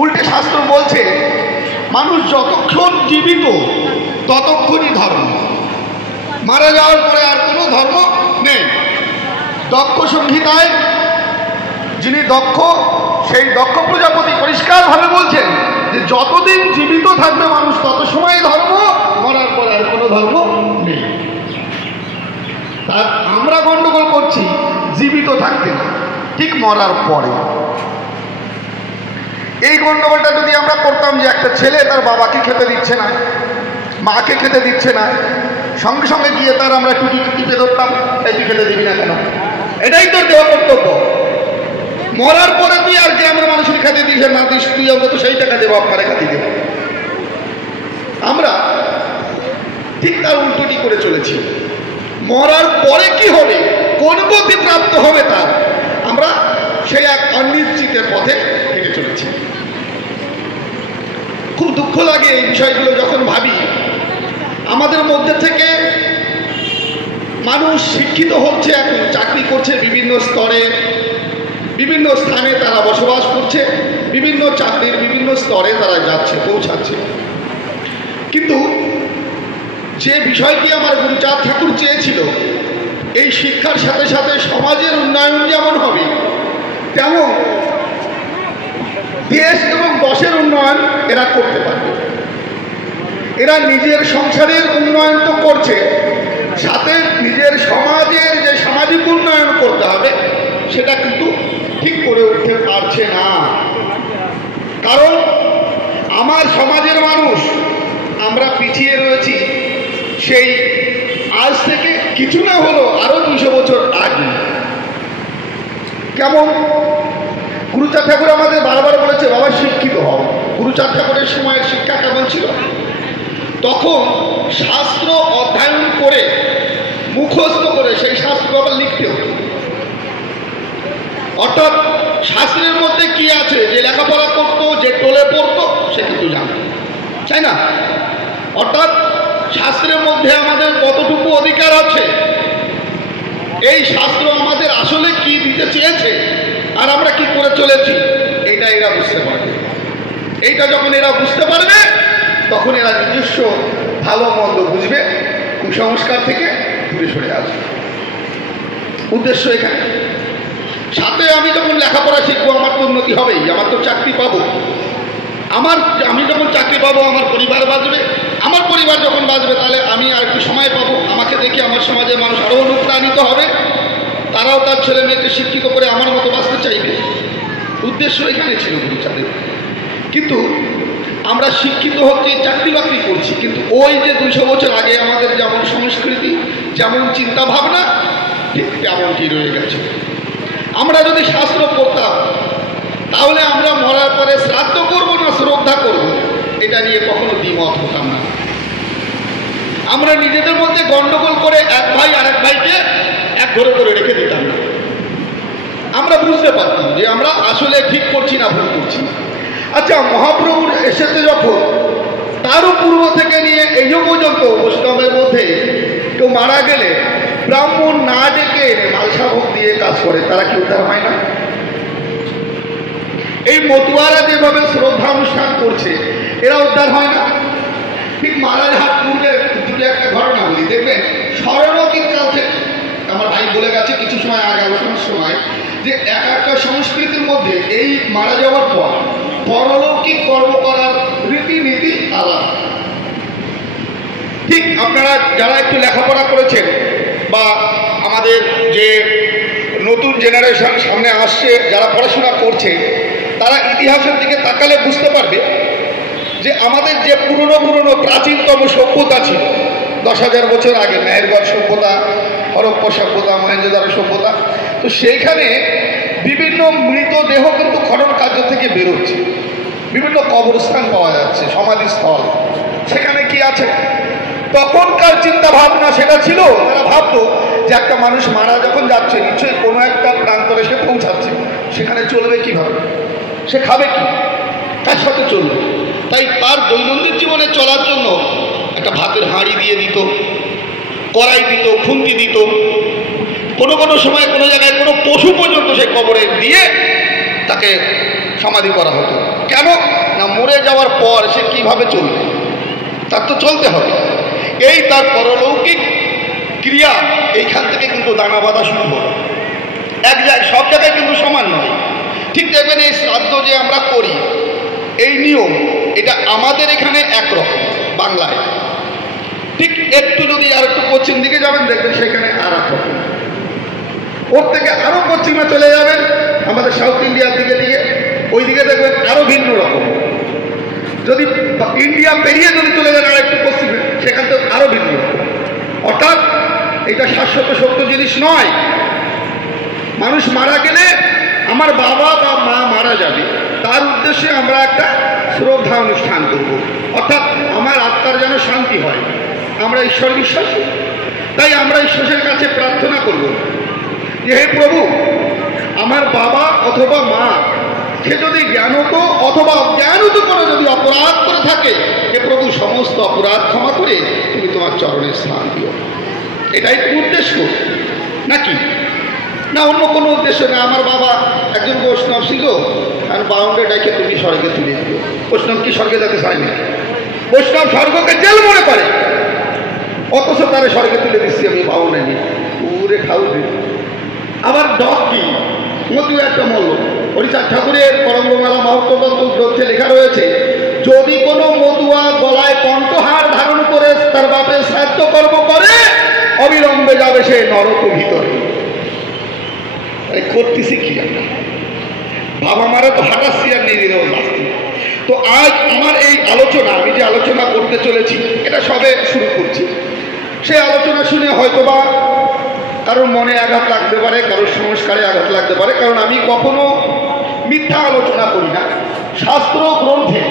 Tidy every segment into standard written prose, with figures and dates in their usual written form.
উল্টে শাস্ত্র বলছে মানুষ যতক্ষণ জীবিত ততক্ষণই ধর্ম, মারা যাওয়ার পরে আর কোনো ধর্ম নেই। দক্ষ সংহিতায় যিনি দক্ষ, সেই দক্ষ প্রজাপতি পরিষ্কারভাবে বলছেন যে যতদিন জীবিত থাকবে মানুষ তত সময় ধর্ম, মরার পরে আর কোনো ধর্ম নেই। তার আমরা গন্ডগোল করছি জীবিত থাকতে না, ঠিক মরার পরে। এই গন্ডগোলটা যদি আমরা করতাম যে একটা ছেলে তার বাবাকে খেতে দিচ্ছে না, মাকে খেতে দিচ্ছে না, সঙ্গে সঙ্গে গিয়ে তার আমরা টুটি টিপে ধরতাম, এই তুই খেতে দিবি না কেন, এটাই তোর দেওয়া কর্তব্য। মরার পরে তুই আর কি আমরা মানুষের খেতে দিস না দিস, তুই অন্তত সেই টাকা দেবো, আপনারা খাতি দেব। আমরা ঠিক তার উল্টোটি করে চলেছি। মরার পরে কি হবে, কোন গতি প্রাপ্ত হবে তার, আমরা সেই এক অনিশ্চিতের পথে হেঁটে চলেছি। খুব দুঃখ লাগে এই বিষয়গুলো যখন ভাবি। আমাদের মধ্যে থেকে মানুষ শিক্ষিত হচ্ছে, এখন চাকরি করছে, বিভিন্ন স্তরে বিভিন্ন স্থানে তারা বসবাস করছে, বিভিন্ন চাকরির বিভিন্ন স্তরে তারা যাচ্ছে, পৌঁছাচ্ছে। কিন্তু যে বিষয়টি আমার গুরুচাঁদ ঠাকুর চেয়েছিল, এই শিক্ষার সাথে সাথে সমাজের উন্নয়ন যেমন হবে, তেমন দেশ এবং দশের উন্নয়ন এরা করতে পারবে। এরা নিজের সংসারের উন্নয়ন তো করছে, সাথে নিজের সমাজের যে সামাজিক উন্নয়ন করতে হবে সেটা কিন্তু ঠিক করে উঠতে পারছে না। কারণ আমার সমাজের মানুষ আমরা পিছিয়ে রয়েছি সেই আজ থেকে কিছু না হলো আরো 200 বছর আগে। কেমন গুরুচাঁদ ঠাকুর আমাদের বারবার বলেছে, বাবা শিক্ষিত হও। গুরুচাঁদ ঠাকুরের সময়ের শিক্ষা কেমন ছিল? তখন শাস্ত্র অধ্যয়ন করে মুখস্থ করে সেই শাস্ত্র আবার লিখতে হতো। অর্থাৎ শাস্ত্রের মধ্যে কি আছে, যে লেখাপড়া করতো, যে টোলে পড়তো, সে কিন্তু জানতো, তাই না? অর্থাৎ শাস্ত্রের মধ্যে আমাদের কতটুকু অধিকার আছে, এই শাস্ত্র আমাদের আসলে কি দিতে চেয়েছে আর আমরা কি করে চলেছি, এইটা এরা বুঝতে পারবে। এইটা যখন এরা বুঝতে পারবে তখন এরা নিজস্ব ভালো মন্দ বুঝবে, কুসংস্কার থেকে দূরে সরে আসবে। উদ্দেশ্য এখানে। সাথে আমি যখন লেখাপড়া শিখবো আমার তো উন্নতি হবেই, আমার তো চাকরি পাবো। আমি যখন চাকরি পাবো আমার পরিবার বাঁচবে, আমার পরিবার যখন বাঁচবে তাহলে আমি আর একটু সময় পাবো, আমাকে দেখে আমার সমাজের মানুষ আরও অনুপ্রাণিত হবে, তারাও তার ছেলে মেয়েকে শিক্ষিত করে আমার মতো বাঁচতে চাইবে। উদ্দেশ্য এখানে ছিল গুরুচাঁদের। কিন্তু আমরা শিক্ষিত হচ্ছি, চাকরি বাকরি করছি, কিন্তু ওই যে 200 বছর আগে আমাদের যেমন সংস্কৃতি, যেমন চিন্তা ভাবনা, ঠিক তেমনটি রয়ে গেছে। আমরা যদি শাস্ত্র পড়তাম তাহলে আমরা মরার পরে শ্রাদ্ধ করব না শ্রদ্ধা করব, এটা নিয়ে কখনো দ্বিমত হতাম না। আমরা নিজেদের মধ্যে গন্ডগোল করে এক ভাই আরেক ভাইকে এক ঘরে করে রেখে দিতাম না। আমরা বুঝতে পারতাম যে আমরা আসলে ঠিক করছি না ভুল করছি না। আচ্ছা, মহাপ্রভুর এসেছে যখন, তারও পূর্ব থেকে নিয়ে এই পর্যন্ত বৈষ্ণবের মধ্যে কেউ মারা গেলে ব্রাহ্মণ না ডেকে মালসা ভোগ দিয়ে কাজ করে, তারা কি উদ্ধার হয় না? এই মতুয়ারা যেভাবে শ্রদ্ধা অনুষ্ঠান করছে, এরা উদ্ধার হয় না? ঠিক মারারহাট পূর্বের দুটো একটা ঘটনা বলি, দেখবেন স্মরণতীত কাল থেকে আমার ভাই বলে গেছে কিছু সময় আগে আলোচনার সময়, যে এক একটা সংস্কৃতির মধ্যে এই মারা যাওয়ার পর পরলৌকিক কর্ম করার রীতিনীতি আলাদা। ঠিক আপনারা যারা একটু লেখাপড়া করেছেন বা আমাদের যে নতুন জেনারেশন সামনে আসছে যারা পড়াশোনা করছে, তারা ইতিহাসের দিকে তাকালে বুঝতে পারবে যে আমাদের যে পুরনো প্রাচীনতম সভ্যতা ছিল 10,000 বছর আগে, মেহেরগড় সভ্যতা, হরপ্পা সভ্যতা, মহেঞ্জোদারো সভ্যতা, তো সেইখানে বিভিন্ন মৃতদেহ কিন্তু খনন কার্য থেকে বেরোচ্ছে, বিভিন্ন কবরস্থান পাওয়া যাচ্ছে, সমাধিস্থল। সেখানে কি আছে? তখনকার চিন্তা ভাবনা সেটা ছিল, তারা ভাবতো যে একটা মানুষ মারা যখন যাচ্ছে নিশ্চয়ই কোনো একটা প্রান্তরে সে পৌঁছাচ্ছে, সেখানে চলবে কিভাবে, সে খাবে কি, তার সাথে চলবে। তাই তার দৈনন্দিন জীবনে চলার জন্য একটা ভাতের হাঁড়ি দিয়ে দিত, কড়াই দিত, খুন্তি দিত, কোনো সময় কোনো জায়গায় কোনো পশু পর্যন্ত সে কবরে দিয়ে তাকে সমাধি করা হতো। কেন না, মরে যাওয়ার পর সে কিভাবে চলবে, তার তো চলতে হবে। এই তার পরলৌকিক ক্রিয়া এইখান থেকে কিন্তু দানা বাঁধা শুরু হবে। সব জায়গায় কিন্তু সমান নয়। ঠিক দেখবেন এই শ্রাদ্ধ যে আমরা করি, এই নিয়ম এটা আমাদের এখানে একরকম বাংলায়, ঠিক একটু যদি আর একটু পশ্চিম দিকে যাবেন দেখবেন সেখানে আর এক রকম, ওর থেকে আরো পশ্চিমে চলে যাবেন আমাদের সাউথ ইন্ডিয়ার দিকে দিকে, ওই দিকে দেখবেন আরো ভিন্ন রকম। যদি ইন্ডিয়া পেরিয়ে যদি চলে যান আর একটু পশ্চিমে, সেখান থেকে আরো ভিন্ন রকম। অর্থাৎ এটা শাশ্বত সত্য জিনিস নয়। মানুষ মারা গেলে আমার বাবা বা মা মারা যাবে, তার উদ্দেশ্যে আমরা একটা শ্রদ্ধা অনুষ্ঠান করব, অর্থাৎ আমার আত্মার যেন শান্তি হয়। আমরা ঈশ্বর বিশ্বাসী, তাই আমরা ঈশ্বরের কাছে প্রার্থনা করব যে হে প্রভু, আমার বাবা অথবা মা সে যদি জ্ঞানত অথবা অজ্ঞানত করে যদি অপরাধ করে থাকে, হে প্রভু সমস্ত অপরাধ ক্ষমা করে তুমি তোমার চরণের স্থান দিও। এটাই তো উদ্দেশ্য নাকি? না অন্য কোনো উদ্দেশ্য না। আমার বাবা একজন বৈষ্ণব ছিল, আর বাউন্ডে ডাইকে তুমি স্বর্গে তুলে দিও। বৈষ্ণব কি স্বর্গে যেতে চায় না? বৈষ্ণব স্বর্গকে জেল মনে করে, অথচ তারা স্বর্গে তুলে দিচ্ছি আমি বাউন্ডে নিয়ে পুরে খাও। আবার ডক কি মতিও একটা মল্ল। হরিচাঁদ ঠাকুরের পরমমালা মহত্ততত্ত্ব গ্রন্থে লেখা রয়েছে, যদি কোনো মতুয়া গলায় কণ্ঠহার ধারণ করে তার বাপের শ্রাদ্ধ কর্ম করে, অবিলম্বে যাবে সে নরক ভিতরে। করতেছি কি আমরা? বাবা মারা তো হাঁটাচ্ছি আর নিজের শাস্তি। তো আজ আমার এই আলোচনা, আমি যে আলোচনা করতে চলেছি এটা সবে শুরু করছি। সে আলোচনা শুনে হয়তোবা কারোর মনে আঘাত লাগতে পারে, কারোর সংস্কারে আঘাত লাগতে পারে, কারণ আমি কখনো মিথ্যা আলোচনা করি না। শাস্ত্র গ্রন্থে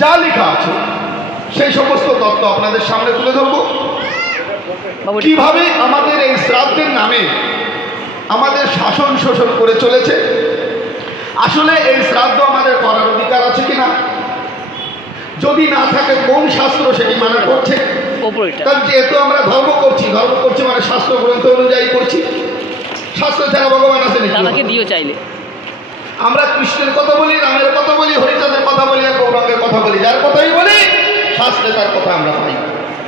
যা লেখা আছে সেই সমস্ত তত্ত্ব আপনাদের সামনে তুলে ধরব। কিভাবে আমাদের এই শ্রাদ্ধের নামে আমাদের শাসন শোষণ করে চলেছে, আসলে এই শ্রাদ্ধ আমাদের করার অধিকার আছে কিনা, যদি না থাকে কোন শাস্ত্র সেটি মানে করছে। কারণ যেহেতু আমরা ধর্ম করছি মানে শাস্ত্র গ্রন্থ অনুযায়ী করছি। শাস্ত্র ছাড়া ভগবান আছে নাকি? দিও চাইলে আমরা কৃষ্ণের কথা বলি, রামের কথা বলি, হরিচাঁদের কথা বলি, আর গৌরাঙ্গের কথা বলি, যার কথাই বলি শাস্ত্রে তার কথা আমরা পাই।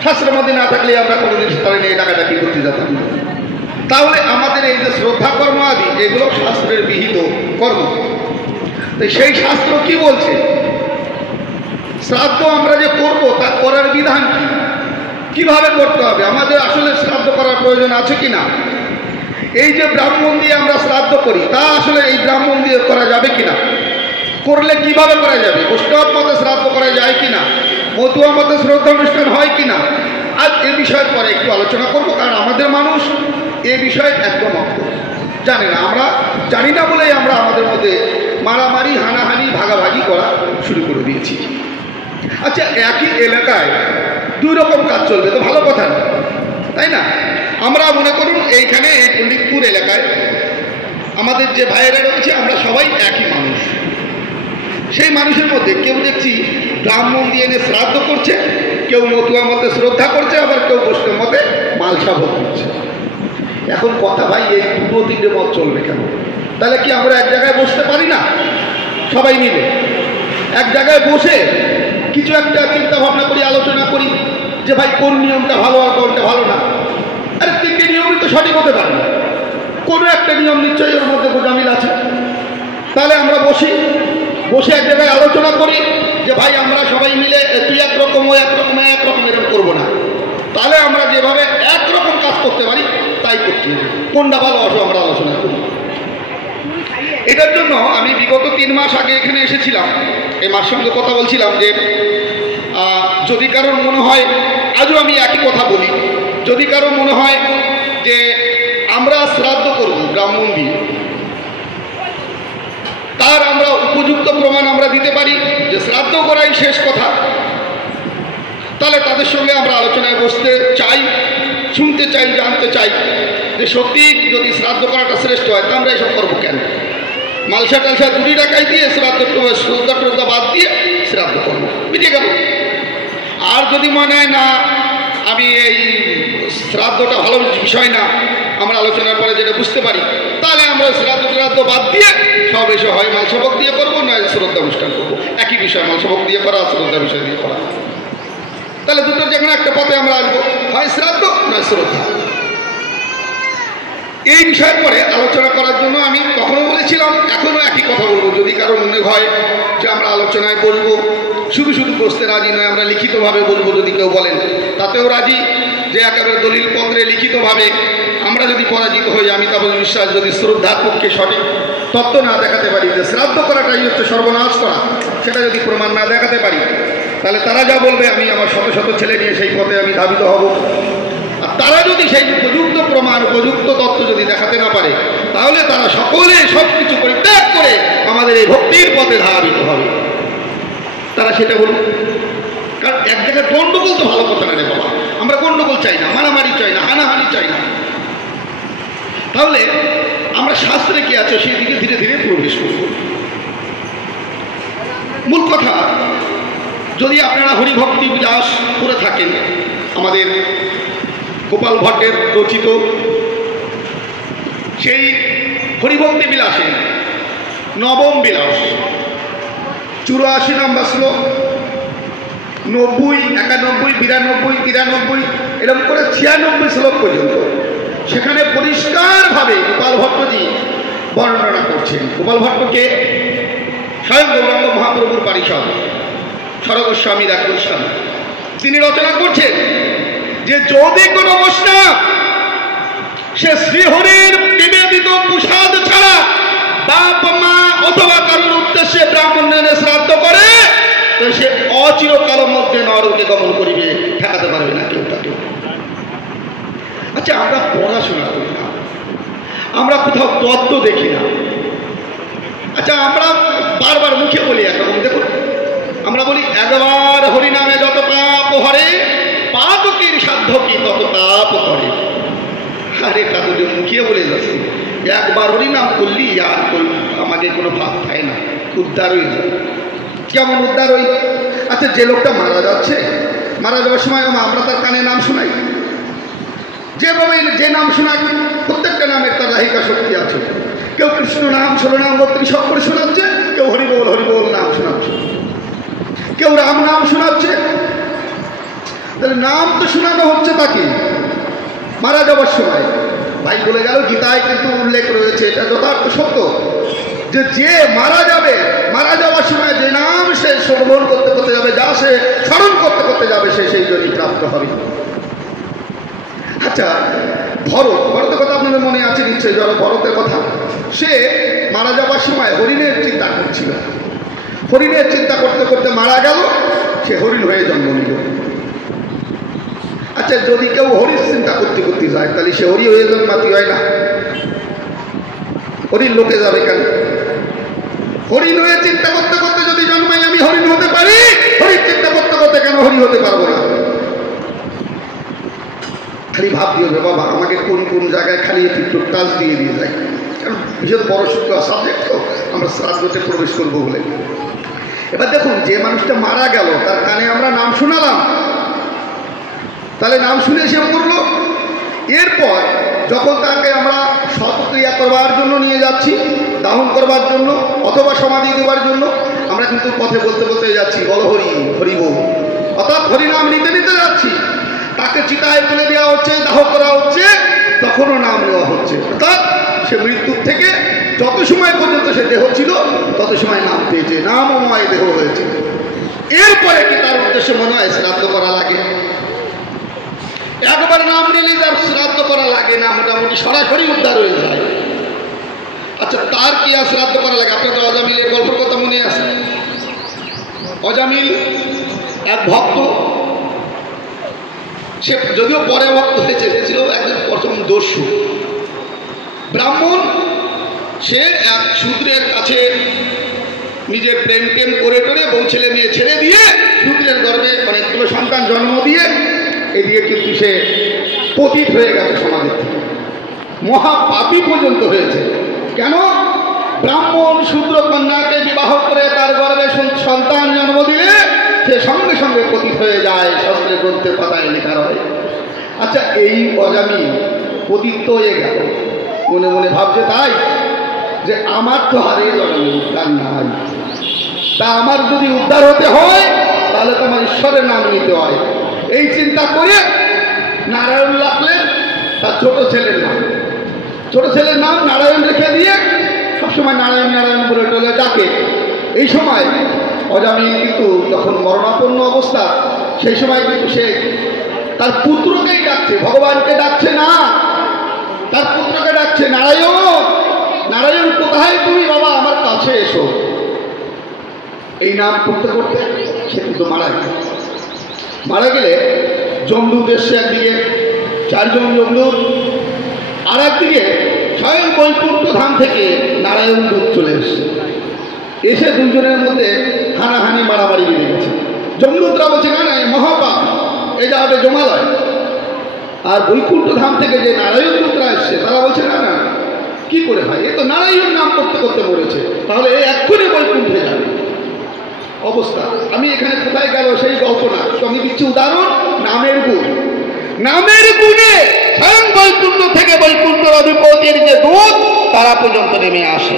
শাস্ত্রের মধ্যে না থাকলে আমরা কোনোদিন তারা নিয়ে টাকাটা কি করতে যেতাম না। তাহলে আমাদের এই যে শ্রদ্ধা কর্ম আদি এগুলো শাস্ত্রের বিহিত কর্ম। তো সেই শাস্ত্র কি বলছে? শ্রাদ্ধ আমরা যে করব তা করার বিধান কি, কিভাবে করতে হবে, আমাদের আসলে শ্রাদ্ধ করার প্রয়োজন আছে কিনা, এই যে ব্রাহ্মণ দিয়ে আমরা শ্রাদ্ধ করি তা আসলে এই ব্রাহ্মণ দিয়ে করা যাবে কিনা, করলে কিভাবে করা যাবে, বৈষ্ণব মতে শ্রাদ্ধ করা যায় কিনা, মতুয়া মতে শ্রদ্ধা অনুষ্ঠান হয় কিনা, আজ এ বিষয়ের পরে একটু আলোচনা করব। কারণ আমাদের মানুষ এ বিষয়ে একদম জানে না। আমরা জানি না বলেই আমরা আমাদের মধ্যে মারামারি, হানাহানি, ভাগাভাগি করা শুরু করে দিয়েছি। আচ্ছা, একই এলাকায় দুই রকম কাজ চলবে তো ভালো কথা না, তাই না? আমরা মনে করুন এইখানে এই পণ্ডিতপুর এলাকায় আমাদের যে ভাইয়েরা রয়েছে আমরা সবাই একই মানুষ। সেই মানুষের মধ্যে কেউ দেখছি ব্রাহ্মণ দিয়ে এনে শ্রাদ্ধ করছে, কেউ মতুয়া মতে শ্রদ্ধা করছে, আবার কেউ বৈষ্ণব মতে মালসা ভোগ করছে। এখন কথা ভাই, এই দুটো তিনটে মত চলবে কেন? তাহলে কি আমরা এক জায়গায় বসতে পারি না? সবাই মিলে এক জায়গায় বসে কিছু একটা চিন্তা ভাবনা করি, আলোচনা করি যে ভাই কোন নিয়মটা ভালো আর কোনটা ভালো না। আরে তিনটে নিয়মই তো সঠিক হতে পারে না, কোনো একটা নিয়ম নিশ্চয়ই ওর মধ্যে গোজামিল আছে। তাহলে আমরা বসে এক জায়গায় আলোচনা করি যে ভাই আমরা সবাই মিলে তুই একরকম ও একরকম এরকম করবো না। তাহলে আমরা যেভাবে একরকম কাজ করতে পারি তাই করতে হবে, কোনটা ভালো অসো আমরা আলোচনা করি। এটার জন্য আমি বিগত 3 মাস আগে এখানে এসেছিলাম, এই মার সঙ্গে কথা বলছিলাম যে যদি কারোর মনে হয়, আজও আমি একই কথা বলি, যদি কারোর মনে হয় যে আমরা শ্রাদ্ধ করব ব্রাহ্মণ দিয়ে, তার আমরা উপযুক্ত প্রমাণ আমরা দিতে পারি যে শ্রাদ্ধ করাই শেষ কথা, তাহলে তাদের সঙ্গে আমরা আলোচনায় বসতে চাই, শুনতে চাই, জানতে চাই যে সত্যি যদি শ্রাদ্ধ করাটা শ্রেষ্ঠ হয় তা আমরা এসব করবো কেন? মালসা টালসা 2 টাকায় দিয়ে শ্রদ্ধা বাদ দিয়ে শ্রাদ্ধ করবো, মিটে গেল। আর যদি মনে হয় না আমি এই শ্রাদ্ধটা ভালো বিষয় না, আমরা আলোচনার পরে যেটা বুঝতে পারি, তাহলে আমরা শ্রাদ্ধ বাদ দিয়ে সব এসে হয় মালসবক দিয়ে করবো, নয় শ্রদ্ধা অনুষ্ঠান করবো। একই বিষয়, মালসবক দিয়ে করা, শ্রদ্ধা বিষয় দিয়ে করা। তাহলে দুটোর যেখানে একটা পথে আমরা আসবো, হয় শ্রাদ্ধ নয় শ্রদ্ধা। এই বিষয়ের পরে আলোচনা করার জন্য আমি তখনও বলেছিলাম, এখনও একই কথা বলবো। যদি কারো মনে হয় যে আমরা আলোচনায় বলবো, শুধু শুধু বসতে রাজি নয়, আমরা লিখিতভাবে বলবো যদি কেউ বলেন, তাতেও রাজি। যে একেবারে দলিল পত্রে লিখিতভাবে আমরা যদি পরাজিত হই, আমি তাহলে বিশ্বাস, যদি শ্রদ্ধার পক্ষে সঠিক তত্ত্ব না দেখাতে পারি যে শ্রাদ্ধ করাটাই হচ্ছে সর্বনাশ করা, সেটা যদি প্রমাণ না দেখাতে পারি, তাহলে তারা যা বলবে আমি আমার শত শত ছেলে নিয়ে সেই পথে আমি ধাবিত হব। আর তারা যদি সেই উপযুক্ত প্রমাণ, উপযুক্ত তত্ত্ব যদি দেখাতে না পারে, তাহলে তারা সকলে সব কিছু পরিত্যাগ করে আমাদের এই ভক্তির পথে ধাবিত হবে। তারা সেটা বলুন। কারণ এক জায়গায় গণ্ডগোল তো ভালো কথা না রে বাবা, আমরা গণ্ডগোল চাই না, মারামারি চাই না, হানাহানি চাই না। তাহলে আমরা শাস্ত্রে কি আছে সেই দিকে ধীরে ধীরে প্রবেশ করব। মূল কথা, যদি আপনারা হরিভক্তি বিলাস করে থাকেন, আমাদের গোপাল ভট্টের রচিত সেই হরিভক্তি বিলাসে নবম বিলাস 84 নম্বর শ্লোক, 90, 91, 92, 93 এরকম করে 96 শ্লোক পর্যন্ত সেখানে পরিষ্কারভাবে গোপাল ভট্টজি বর্ণনা করছেন। গোপাল ভট্টকে স্বয়ং গৌরাঙ্গ মহাপ্রভুর পারিষদ সরগোস্বামীর এক গোস্বামী, তিনি রচনা করছেন যে যদি কোনো বৈষ্ণব সে শ্রীহরির নিবেদিত প্রসাদ ছাড়া বাপ মা অথবা কারোর উদ্দেশ্যে ব্রাহ্মণের শ্রাদ্ধ করে, তো সে অচিরকালের মধ্যে নরকে গমন করিবে, ঠেকাতে পারবে না কেউ তাকে। আচ্ছা, আমরা পড়াশোনা করি না, আমরা কোথাও তত্ত্ব দেখি না। আচ্ছা, আমরা বারবার মুখে বলি একরকম, দেখুন আমরা বলি একবার হরিনামে যত পাপ হরে, পাপকের সাধ্য কি তত পাপ করে। আরে কাদুলি মুখিয়ে বলে যাচ্ছি, একবার হরিনাম করলি আর আমাকে কোনো পাপ থাকে না, উদ্ধার হয়ে যায়। কেমন উদ্ধার হই? আচ্ছা, যে লোকটা মারা যাচ্ছে, মারা যাওয়ার সময় আমরা তার কানে নাম শোনাই, যেভাবে যে নাম শোনায় প্রত্যেকটা নামের তার রাহিকা শক্তি আছে। কেউ কৃষ্ণ নাম, ষোলো নাম, 32 সব করে শোনাচ্ছে, কেউ হরিবোল হরিবোল নাম শোনাচ্ছে, কেউ রাম নাম শোনাচ্ছে। তাহলে নাম তো শোনানো হচ্ছে তাকে মারা যাওয়ার সময়। ভাই বলে গেল, গীতায় কিন্তু উল্লেখ রয়েছে, এটা যথার্থ সত্য, যে যে মারা যাবে, মারা যাওয়ার সময় যে নাম সে শ্রবণ করতে করতে যাবে, যা সে স্মরণ করতে করতে যাবে, সে সেই জন্যই প্রাপ্ত হবে। আচ্ছা, ভরতের কথা আপনাদের মনে আছে নিশ্চয়ই, ভরতের কথা। সে মারা যাওয়ার সময় হরিণের চিন্তা করছিল, হরিণের চিন্তা করতে করতে মারা গেল, সে হরিণ হয়ে জন্ম নিল। আচ্ছা, যদি কেউ হরির চিন্তা করতে করতে যায়, তাহলে সে হরি হয়ে জন্মাতি হয় না? হরিণ লোকে যাবে কেন? হরিণ হয়ে চিন্তা করতে করতে যদি জন্মাই আমি হরিণ হতে পারি, হরির চিন্তা করতে করতে কেন হরি হতে পারবো না? খালি ভাব দিয়ে বাবা আমাকে কোন কোন জায়গায় খালি একটু টাচ দিয়ে যায়, কারণ ভীষণ বড় সূত্র সাবজেক্ট, তো আমরা শ্রাদ্ধতে প্রবেশ করবো বলে। এবার দেখুন, যে মানুষটা মারা গেল তার কানে আমরা নাম শোনালাম, তাহলে নাম শুনে সে করলো। এরপর যখন তাকে আমরা সৎক্রিয়া করবার জন্য নিয়ে যাচ্ছি, দাহন করবার জন্য অথবা সমাধি দেওয়ার জন্য, আমরা কিন্তু পথে বলতে বলতে যাচ্ছি বল হরি হরি বল, অর্থাৎ হরিনাম নিতে নিতে যাচ্ছি। তাকে চিতায় তুলে দেওয়া হচ্ছে, দাহ করা হচ্ছে, তখনও নাম নেওয়া হচ্ছে। অর্থাৎ সে মৃত্যুর থেকে যত সময় পর্যন্ত সে দেহ ছিল তত সময় নাম পেয়েছে, নামময় দেহ হয়েছে। এরপরে কি তার উদ্দেশ্যে মনে হয় শ্রাদ্ধ করা লাগে? একবার নাম নিলে তার শ্রাদ্ধ করা লাগে না, মোটামুটি সরাসরি উদ্ধার হয়ে যায়। আচ্ছা, তার কি আর শ্রাদ্ধ করা লাগে? আপনাদের অজামিলের গল্পের কথা মনে আছে? অজামিল এক ভক্ত, সে যদিও পরে ভক্ত হয়েছে, সে ছিল একজন প্রথম দস্যু ব্রাহ্মণ। সে এক শূদ্রের কাছে নিজের প্রেম টেম করে টোরে বউ ছেলে মেয়ে ছেড়ে দিয়ে শূদ্রের গর্ভে অনেকগুলো সন্তান জন্ম দিয়ে এদিকে কিন্তু সে পতিত হয়ে গেছে সমাজের থেকে, মহাপাপী পর্যন্ত হয়েছে। কেন? ব্রাহ্মণ শূদ্র কন্যাকে বিবাহ করে তার গর্ভে সন্তান জন্ম দিলে সে সঙ্গে সঙ্গে পতিত হয়ে যায়, শাস্ত্রের গ্রন্থের পাতায় লেখা হয়। আচ্ছা, এই অজামি পতিত হয়ে গেল, মনে মনে ভাবছে তাই যে আমার তো হারিয়ে যাবে, উদ্ধার নাই, তা আমার যদি উদ্ধার হতে হয় তাহলে তো আমার ঈশ্বরের নাম নিতে হয়। এই চিন্তা করে নারায়ণ রাখলেন তার ছোট ছেলের নাম। ছোট ছেলের নাম নারায়ণ রেখে দিয়ে সবসময় নারায়ণ নারায়ণ বলে টলে ডাকে। এই সময় অজামিল কিন্তু যখন মরণাপন্ন অবস্থা, সেই সময় কিন্তু সে তার পুত্রকেই ডাকছে, ভগবানকে ডাকছে না, তার পুত্রকে ডাকছে, নারায়ণ নারায়ণ কোথায় তুমি বাবা, আমার কাছে এসো। এই নাম করতে করতে সে কিন্তু মারা গেল। মারা গেলে যমদূত এসছে একদিকে, 4 জন যমদূত, আর একদিকে স্বয়ং বৈকুণ্ঠ ধাম থেকে নারায়ণ দূত চলে এসছে। এসে দুজনের মধ্যে হানাহানি মারামারি বেড়ে গেছে। যমদূতরা বলছে না না মহাপাপ, এই জায়গাটা জমালয়। আর বৈকুণ্ঠ ধাম থেকে যে নারায়ণ দূতরা এসছে তারা বলছে না না কি করে হয়, এ তো নারায়ণ নাম করতে করতে মরেছে, তাহলে এই এক্ষুনি বৈকুণ্ঠে যাবে। অবস্থা আমি এখানে কোথায় গেল সেই গল্প না, আমি দিচ্ছি উদাহরণ, নামের গুণ। নামের গুণে স্বয়ং বৈকুণ্ঠ থেকে বৈকুণ্ঠের অধিপতির যে দূত তারা পর্যন্ত নেমে আসে,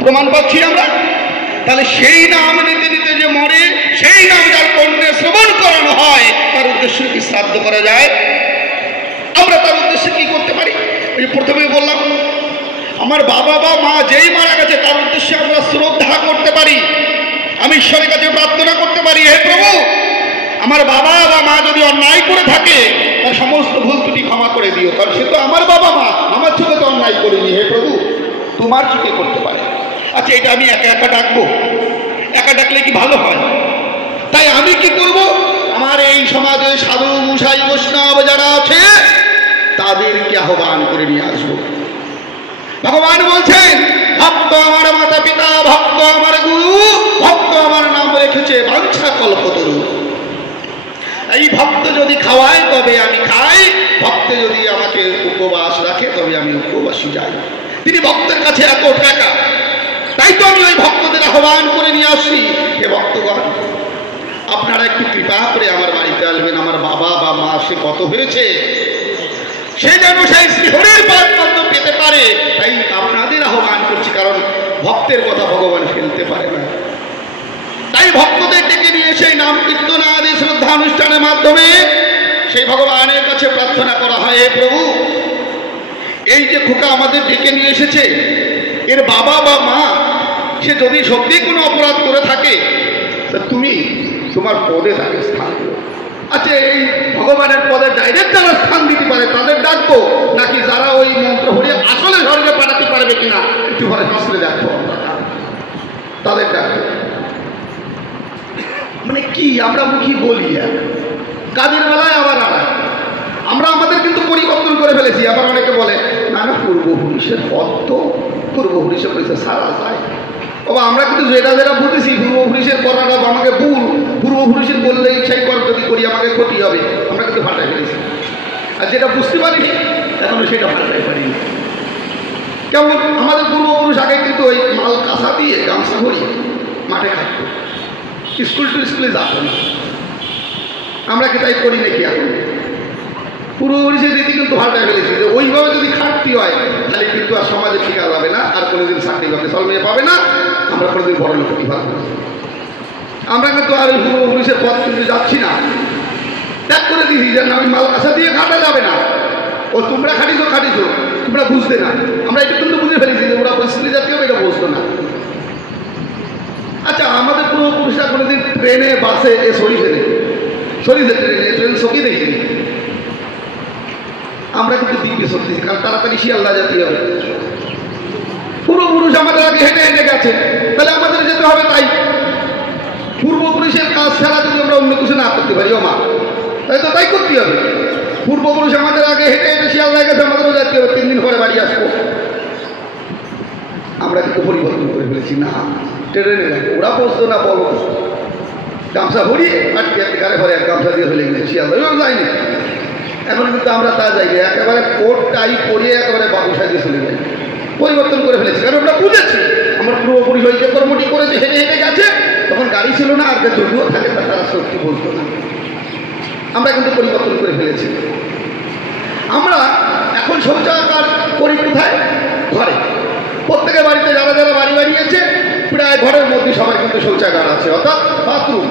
প্রমাণ পাচ্ছি আমরা। তাহলে সেই নাম নিতে নিতে যে মরে, সেই নাম যার কণ্ঠে শ্রবণ করানো হয়, তার উদ্দেশ্যে কি শ্রাদ্ধ করা যায়? আমরা তার উদ্দেশ্যে কি করতে পারি? ওই প্রথমে বললাম, আমার বাবা বা মা যেই মারা গেছে তার উদ্দেশ্যে আমরা শ্রদ্ধা করতে পারি। আমি ঈশ্বরের কাছে প্রার্থনা করতে পারি, হে প্রভু আমার বাবা বা মা যদি অন্যায় করে থাকে তার সমস্ত ভুল ত্রুটি ক্ষমা করে দিও, কারণ সে তো আমার বাবা মা, আমার চোখে তো অন্যায় করিনি, হে প্রভু তোমার চোখে করতে পারে। আচ্ছা এটা আমি একা একা ডাকবো, একা ডাকলে কি ভালো হয়? তাই আমি কি করব, আমার এই সমাজে সাধু মুসাই বৈষ্ণব যারা আছে তাদেরকে আহ্বান করে নিয়ে আসবো। ভগবান বলছেন ভক্ত আমার মাতা পিতা, ভক্ত আমার গুরু, ভক্ত আমার নাম রেখেছে বাঞ্ছা কল্পতরু। এই ভক্ত যদি খাওয়ায় তবে আমি খাই, ভক্ত যদি আমাকে উপবাস রাখে তবে আমি উপবাসী যাই। তিনি ভক্তের কাছে এত টাকা, তাই তো আমি ওই ভক্তদের আহ্বান করে নিয়ে আসি, হে ভক্তগণ আপনারা একটু কৃপা করে আমার বাড়িতে আসবেন, আমার বাবা বা মা সে কত হয়েছে, সে যেন সেই শ্রীহরির পাদ পেতে পারে, তাই আপনাদের আহ্বান করছি, কারণ ভক্তের কথা ভগবান ফেলতে পারে না। তাই ভক্তদের ডেকে নিয়ে সেই নাম কীর্তন আদি শ্রদ্ধা অনুষ্ঠানের মাধ্যমে সেই ভগবানের কাছে প্রার্থনা করা হয়, হে প্রভু এই যে খোকা আমাদের ডেকে নিয়ে এসেছে, এর বাবা বা মা সে যদি সত্যি কোনো অপরাধ করে থাকে তা তুমি তোমার পদে তাকে স্থান দিও। আচ্ছা এই ভগবানের পদে ডাইরেক্ট যারা স্থান দিতে পারে তাদের ডাকবো, নাকি যারা ওই মন্ত্র হরিয়ে আসলে স্বর্গে পাঠাতে পারবে কিনা একটু ঘরে হাসলে দেখবো, তাদের ডাকবো। মানে কি আমরা মুখী বলি কাজের বেলায় আবার আমরা আমাদের কিন্তু পরিবর্তন করে ফেলেছি। আবার অনেকে বলে না না পূর্বপুরুষের পদ তো পূর্বপুরুষের পয়সা সারা যায়। বাবা আমরা কিন্তু যেটা যেটা বুঝেছি পূর্বপুরুষের করাটা আমাকে ভুল, পূর্বপুরুষের বললে ইচ্ছাই কর যদি করি আমাকে ক্ষতি হবে, আমরা কিন্তু ফাটাই ফেলেছি। আর যেটা বুঝতে পারিনি এখনো সেটা ফাটাই পারিনি। কেমন আমাদের পূর্বপুরুষ আগে কিন্তু ওই মাল কাঁসা দিয়ে গামছা ভরিয়ে মাঠে খাটতো, স্কুল টু স্কুলে যেত না। আমরা কি তাই করি নাকি এখন? পূর্বপুরুষের রীতি কিন্তু ফাটাই ফেলেছি যে ওইভাবে যদি খাটতি হয় তাহলে কিন্তু আর সমাজে টিকা যাবে না, আর কোনোদিন চাকরি বাকরি সলমেয়ে পাবে না, আমরা কোনোদিন বড় লোক হতে পারবো না। আমরা কিন্তু আর ওই পূর্বপুরুষের পথ কিন্তু যাচ্ছি না, ত্যাগ করে দিয়েছি যে আমি মাল কাঁসা দিয়ে খাটা যাবে না। ও তোমরা খাটিছো তোমরা বুঝতে না, আমরা এটা কিন্তু বুঝে ফেলেছি যে ওরা পরিস্থিতি জাতীয় এটা বুঝতো না। আচ্ছা আমাদের পূর্বপুরুষরা কোনোদিন ট্রেনে বাসে এ সরিষে ট্রেন সকি দেখিনি। আমরা কিন্তু দিব্যে সরতেছি, কারণ তাড়াতাড়ি শিয়ালদা জাতীয় হবে। পূর্বপুরুষ আমাদের আগে হেঁটে হেঁটে গেছে, তাহলে আমাদের যেতে হবে। তাই পূর্বপুরুষের কাজ ছাড়া যদি আমরা অন্য কিছু না করতে পারি ও মা, তাই তো তাই করতে হবে। পূর্বপুরুষ আমাদের আগে হেঁটে হেঁটে শিয়ালদা গেছে, আমাদেরও যেতে হবে, 3 দিন পরে বাড়ি আসবো। আমরা কিন্তু পরিবর্তন করে ফেলেছি, না ট্রেনে ওরা পৌঁছতো না, বলো গামছা ভরিয়ে গাড়ি ঘরে এক গামছা দিয়ে ফেলে গেলে শিয়ালদা যায়নি। এখন কিন্তু আমরা তা যাই একেবারে কোট টাই পরিয়ে একেবারে বাবু সাজিয়ে চলে যাই, পরিবর্তন করে ফেলেছি। কারণ আমরা বুঝেছি আমার পূর্বপুরুষ ওই যে কর্মটি করেছে, হেঁটে হেঁটে গেছে, তখন গাড়ি ছিল না, আর যে যদিও থাকে তারা সত্যি বলতো না। আমরা কিন্তু পরিবর্তন করে ফেলেছি। আমরা এখন শৌচাগার করি কোথায়? ঘরে। প্রত্যেকের বাড়িতে যারা যারা বাড়ি বানিয়েছে প্রায় ঘরের মধ্যে সবাই কিন্তু শৌচাগার আছে, অর্থাৎ বাথরুম।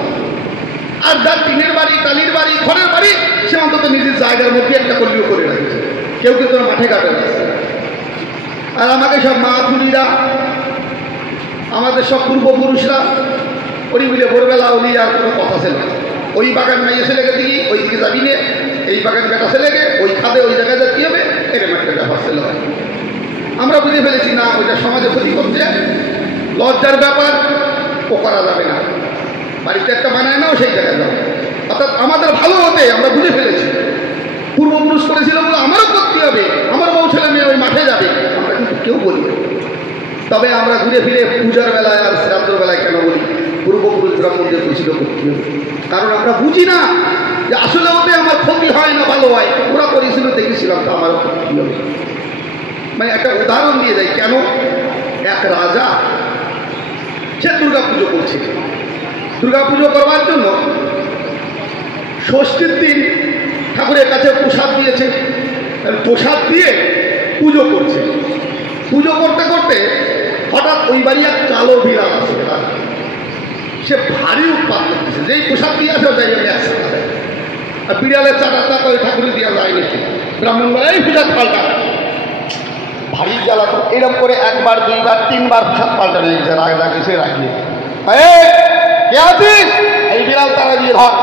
আর যার টিনের বাড়ি, টালির বাড়ি, ঘরের বাড়ি, সে অন্তত নিজের জায়গার মধ্যে একটা কলিও করে রাখছে। কেউ কিন্তু মাঠে ঘাটে আসছে। আর আমাকে সব মা তুলিরা, আমাদের সব পূর্বপুরুষরা ওই মিলে ভোরবেলা ওলি আর কোনো কথা ছিল না। ওই বাগান মাইয়ে ছেলেকে দিই, ওই দিকে যাবি নে, এই বাগান বেটা ছেলেকে ওই খাদে ওই জায়গায় যাতে হবে, এরকম একটা ব্যাপার ছিল। আমরা বুঝে ফেলেছি না, ওইটা সমাজে ক্ষতি করছে, লজ্জার ব্যাপার, ও করা যাবে না। বাড়িতে একটা বানায় নাও, সেই জায়গায় যাও। অর্থাৎ আমাদের ভালো হতে আমরা বুঝে ফেলেছি, পূর্বপুরুষ করেছিল বলে আমারও করতে হবে, আমার বউ ছেলে মেয়ে ওই মাঠে যাবে, আমরা কিন্তু কেউ বলি না। তবে আমরা ঘুরে ফিরে পূজার বেলায় আর শ্রাদ্ধর বেলায় কেন বলি পূর্বপুরুষ ব্রাহ্মণদের করেছিল করতে হবে? কারণ আমরা বুঝি না যে আসলে ওতে আমার ক্ষতি হয় না ভালো হয়, ওরা করেছিল দেখেছিলাম তো আমারও করতে হবে। মানে একটা উদাহরণ দিয়ে যায়, কেন এক রাজা সে দুর্গা পুজো করছে, দুর্গা পুজো করবার জন্য ষষ্ঠীর দিন ঠাকুরের কাছে প্রসাদ দিয়েছে, প্রসাদ দিয়ে পুজো করছে। পুজো করতে করতে হঠাৎ ওই বাড়ি এক কালো বিড়াল আসে, সে ভারী উৎপাত করতেছে, যেই প্রসাদ দিয়ে আসে যাই আমি একসাথে। আর বিড়ালের চাটাটা করে ঠাকুরের দেওয়া যায় নাকি, ব্রাহ্মণ বলে এই পূজা পাল্টা, ভারী জ্বালা। এরকম করে একবার দুইবার তিনবার প্রসাদ পাল্টা নিয়ে গেছে, রাগ রাখিছে রাখিয়ে কে আছিস, এই বিড়াল তারা দিয়ে ধর।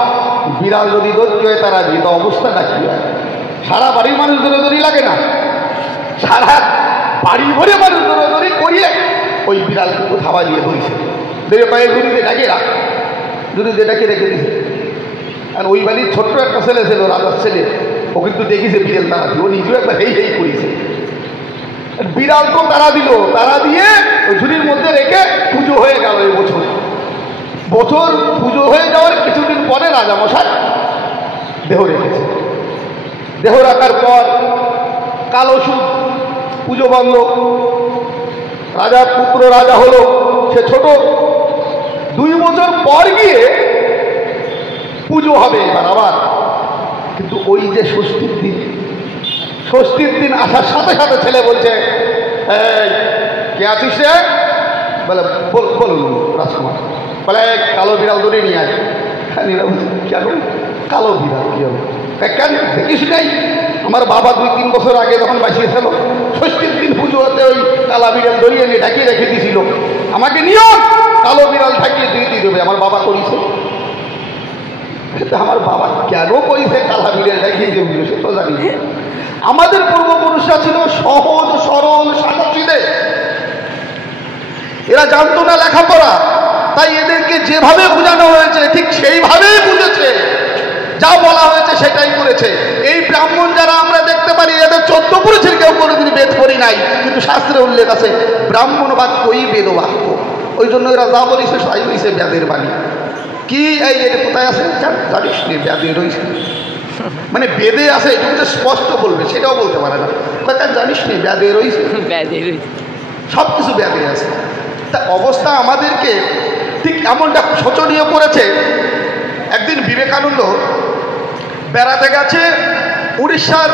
বিড়াল যদি ধরতে হয় তারা দিয়ে, তো অবস্থাটা কি হয়? সারা বাড়ির মানুষ দৌড়াদৌড়ি লাগে না, সারা বাড়ি ভরে মানুষ দৌড়াদৌড়ি করিয়ে ওই বিড়াল কিন্তু খাওয়া দিয়ে ধরেছে, দেখে পায়ে জুড়িতে ডাকে রাখ, জুড়িতে ডাকে রেখে দিয়েছে। আর ওই বাড়ির ছোট্ট একটা ছেলে ছিল, রাজার ছেলে, ও কিন্তু দেখেছে বিড়াল তারা দিয়ে, ও নিজেও একবার হেই হেই করেছে। বিড়াল তো তারা দিল, তারা দিয়ে ওই ঝুড়ির মধ্যে রেখে পুজো হয়ে গেল। এই বছর বছর পুজো হয়ে যাওয়ার কিছুদিন পরে রাজামশাই দেহ রেখেছে। দেহ রাখার পর কালো সুদ, পুজো বন্ধ, রাজার পুত্র রাজা হলো, সে ছোট। 2 বছর পর গিয়ে পুজো হবে এবার আবার। কিন্তু ওই যে ষষ্ঠীর দিন, ষষ্ঠীর দিন আসার সাথে সাথে ছেলে বলছে, কে আছিস রে? বলে বলুন রাজকুমার। বলে কালো বিড়াল ধরে নিয়ে আসে। কেন কালো বিড়াল কি হবে? কেন দেখিস নাই আমার বাবা 2-3 বছর আগে যখন বাঁচিয়েছিল, ষষ্ঠীর দিন পুজো হতে ওই কালা বিড়াল ধরিয়ে নিয়ে ঢাকিয়ে রেখে দিয়েছিল, আমাকে নিয়েও কালো বিড়াল ঢাকিয়ে দিয়ে দেবে। আমার বাবা করেছে, আমার বাবা কেন করেছে কালা বিড়াল ঢাকিয়ে দিয়ে সে তো জানি। আমাদের পূর্বপুরুষরা ছিল সহজ সরল সাদাসিধে, এরা জানতো না লেখাপড়া, তাই এদেরকে যেভাবে বোঝানো হয়েছে ঠিক সেইভাবেই বুঝেছে, যা বলা হয়েছে সেটাই করেছে। এই ব্রাহ্মণ যারা আমরা দেখতে পারি, এদের 14 পুরুষের কেউ কোনোদিন বেদ পড়ি নাই, কিন্তু শাস্ত্রে উল্লেখ আছে ব্রাহ্মণ বাক্যই বেদ বাক্য। ওই জন্য এরা যা বলেছে তাই হয়েছে বেদের বাণী। কি এই এটা কোথায় আছে জানিস নি? বেদে রয়েছে, মানে বেদে আছে, এটা কিন্তু স্পষ্ট বলবে, সেটাও বলতে পারে না। কোথায় জানিস নি? বেদে রয়েছে, সব কিছু বেদে আছে। তা অবস্থা আমাদেরকে ঠিক এমনটা শোচনীয় করেছে। একদিন বিবেকানন্দ বেড়াতে গেছে উড়িষ্যার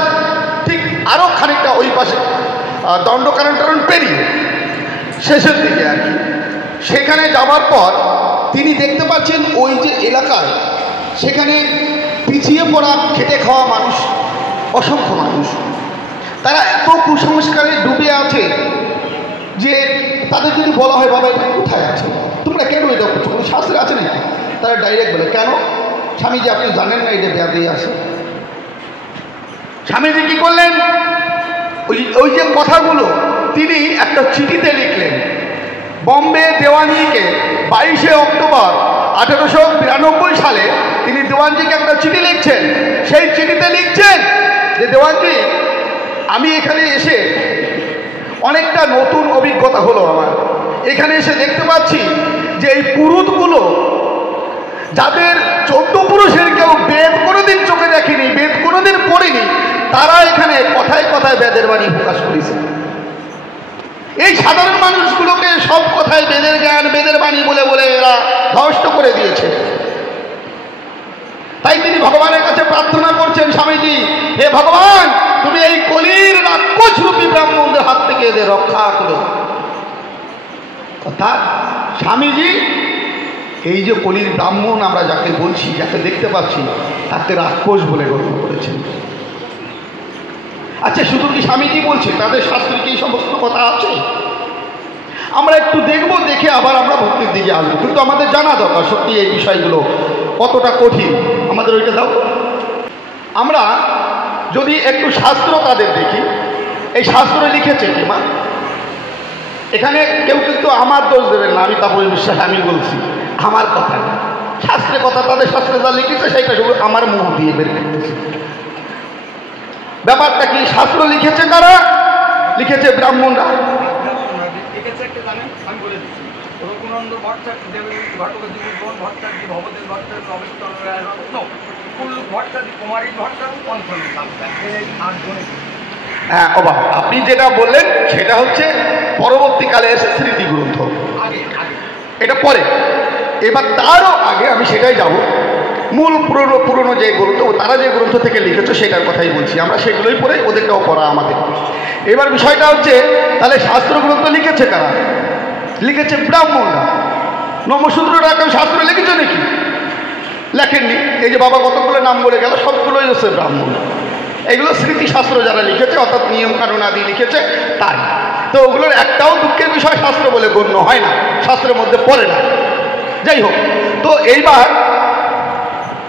ঠিক আরও খানিকটা ওই পাশে, দণ্ডকারণ পেরিয়ে শেষের দিকে আর কি। সেখানে যাওয়ার পর তিনি দেখতে পাচ্ছেন ওই যে এলাকায়, সেখানে পিছিয়ে পড়া খেটে খাওয়া মানুষ, অসংখ্য মানুষ, তারা এত কুসংস্কারে ডুবে আছে যে তাদের যদি বলা হয় বাবা এটা কোথায় আছে, তোমরা কেন এটা করছো, কোনো শাস্ত্রে আছে নাকি? তারা ডাইরেক্ট বলে কেন স্বামীজি আপনি জানেন না এটা বেদে আছে। স্বামীজি কি করলেন, ওই যে কথাগুলো তিনি একটা চিঠিতে লিখলেন। বম্বে দেওয়ানজিকে 22শে অক্টোবর 1892 সালে তিনি দেওয়ানজিকে একটা চিঠি লিখছেন। সেই চিঠিতে লিখছেন যে দেওয়ানজি, আমি এখানে এসে অনেকটা নতুন অভিজ্ঞতা হলো আমার। এখানে এসে দেখতে পাচ্ছি যে এই পুরুতগুলো, যাদের 14 পুরুষের কেউ বেদ কোনোদিন চোখে দেখেনি, বেদ কোনোদিন পড়েনি, তারা এখানে কথায় কথায় বেদের বাণী প্রকাশ করেছে। এই সাধারণ মানুষগুলোকে সব কথায় বেদের জ্ঞান, বেদের বাণী বলে বলে এরা ধ্বস্ত করে দিয়েছে। তাই তিনি ভগবানের কাছে প্রার্থনা করছেন, স্বামীজি হে ভগবান, তুমি এই কলির রাক্ষসরূপী ব্রাহ্মণদের হাত থেকে এদের রক্ষা করো। অর্থাৎ স্বামীজি এই যে কলির ব্রাহ্মণ আমরা যাকে বলছি, যাকে দেখতে পাচ্ছি, তাকে রাক্ষস বলে গণ্য করেছেন। আচ্ছা, শুধু কি স্বামীজি বলছে? তাদের শাস্ত্রে কি এই সমস্ত কথা আছে? আমরা একটু দেখবো, দেখে আবার আমরা ভক্তির দিকে আসবো। কিন্তু আমাদের জানা দরকার সত্যি এই বিষয়গুলো কতটা কঠিন। আমাদের ওইটা দাও। আমরা যদি একটু শাস্ত্র তাদের দেখি, এই শাস্ত্রে লিখেছে কি মা? এখানে কেউ কিন্তু আমার দোষ দেবেন না, আমি তাপস বিশ্বাস আমি বলছি, আমার কথা না, শাস্ত্রের কথা। তাদের শাস্ত্রে যা লিখেছে সেটা শুধু আমার মুখ দিয়ে বের করতেছে। ব্যাপারটা কি? শাস্ত্র লিখেছে কারা? লিখেছে ব্রাহ্মণরা। হ্যাঁ অবাক, আপনি যেটা বললেন সেটা হচ্ছে পরবর্তীকালে এসে স্মৃতি গ্রন্থ, এটা পরে। এবার তারও আগে আমি সেটাই যাব, মূল পুরনো যে গ্রন্থ, তারা যে গ্রন্থ থেকে লিখেছে সেটার কথাই বলছি। আমরা সেগুলোই পড়ে, ওদেরটাও পড়া আমাদের। এবার বিষয়টা হচ্ছে, তাহলে শাস্ত্র গ্রন্থ লিখেছে কারা? লিখেছে ব্রাহ্মণরা। নমশূদ্ররা কেউ শাস্ত্র লিখেছে নাকি? লেখেননি। এই যে বাবা কতগুলো নাম বলে গেল, সবগুলোই হচ্ছে ব্রাহ্মণ। এগুলো স্মৃতিশাস্ত্র যারা লিখেছে, অর্থাৎ নিয়ম কানুন আদি লিখেছে তাই। তো ওগুলোর একটাও দুঃখের বিষয় শাস্ত্র বলে গণ্য হয় না, শাস্ত্রের মধ্যে পড়ে না। যাই হোক, তো এইবার